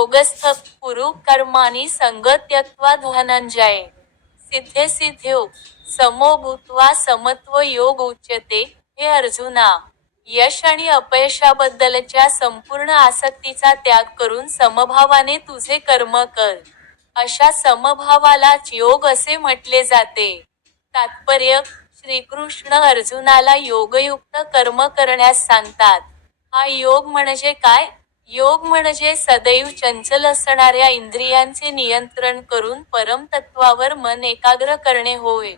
योगस्थ कुरु कर्माणि संगं त्यक्त्वा धनंजय सिद्धे सिद्ध्यो समो भूत्वा समत्व योग उच्यते. हे अर्जुना, यश आणि अपयशाबद्दलच्या संपूर्ण आसक्तीचा त्याग करून समभावाने तुझे कर्म कर. अशा समभावालाच योग असे म्हटले जाते. तात्पर्य: श्रीकृष्ण अर्जुनाला योगयुक्त कर्म करण्यास सांगतात. हा योग म्हणजे काय? योग म्हणजे सदैव चंचल असणाऱ्या इंद्रियांचे नियंत्रण करून परमतत्त्वावर मन एकाग्र करणे होय.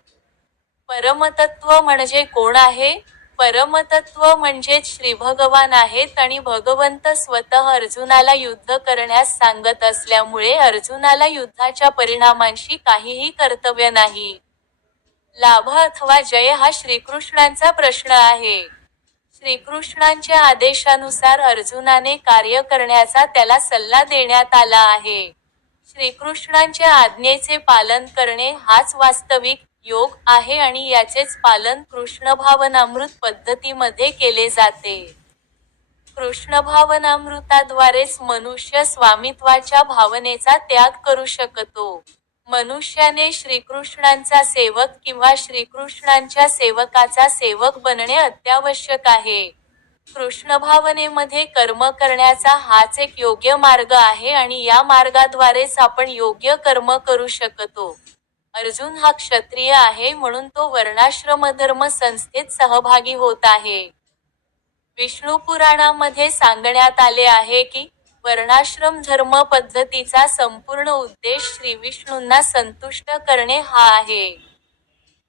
परमतत्त्व म्हणजे कोण आहे? परमतत्त्व म्हणजेच श्रीभगवान आहेत आणि भगवंत स्वतः अर्जुनाला युद्ध करण्यास सांगत असल्यामुळे अर्जुनाला युद्धाच्या परिणामांशी काहीही कर्तव्य नाही. लाभ अथवा जय हा श्रीकृष्णांचा प्रश्न आहे. श्रीकृष्णांच्या आदेशानुसार अर्जुनाने कार्य करण्याचा त्याला सल्ला देण्यात आला आहे. श्रीकृष्णांच्या आज्ञेचे पालन करणे हाच वास्तविक योग आहे आणि याचेच पालन कृष्णभावनामृत पद्धतीमध्ये केले जाते. कृष्णभावनामृताद्वारेच मनुष्य स्वामित्वाच्या भावनेचा त्याग करू शकतो. मनुष्याने श्रीकृष्णांचा सेवक किंवा श्रीकृष्णांच्या सेवकाचा सेवक बनणे अत्यावश्यक आहे. कृष्णभावनेमध्ये कर्म करण्याचा हाच एक योग्य मार्ग आहे आणि या मार्गाद्वारेच आपण योग्य कर्म करू शकतो. अर्जुन हा क्षत्रिय आहे म्हणून तो वर्णाश्रमधर्म संस्थेत सहभागी होत आहे. विष्णू पुराणामध्ये सांगण्यात आले आहे की, वर्णाश्रम धर्म पद्धतीचा संपूर्ण उद्देश श्रीविष्णूंना संतुष्ट करणे हा आहे.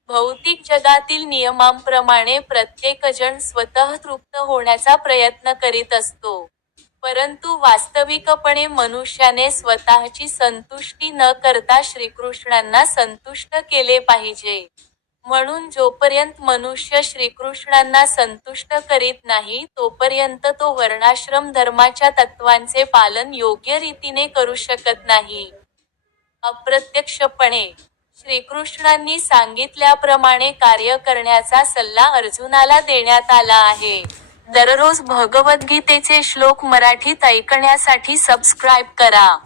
भौतिक जगातील नियमांप्रमाणे प्रत्येकजण स्वतः तृप्त होण्याचा प्रयत्न करीत असतो. परंतु वास्तविकपणे मनुष्याने स्वतःची संतुष्टी न करता श्रीकृष्णांना संतुष्ट केले पाहिजे. म्हणून जोपर्यंत मनुष्य श्रीकृष्णांना संतुष्ट करीत नाही तोपर्यंत तो वर्णाश्रम धर्माच्या तत्त्वांचे पालन योग्य रीतीने करू शकत नाही. अप्रत्यक्षपणे श्रीकृष्णांनी सांगितल्याप्रमाणे कार्य करण्याचा सल्ला अर्जुनाला देण्यात आला आहे. दररोज भगवद्गीतेचे श्लोक मराठीत ऐकण्यासाठी सबस्क्राईब करा.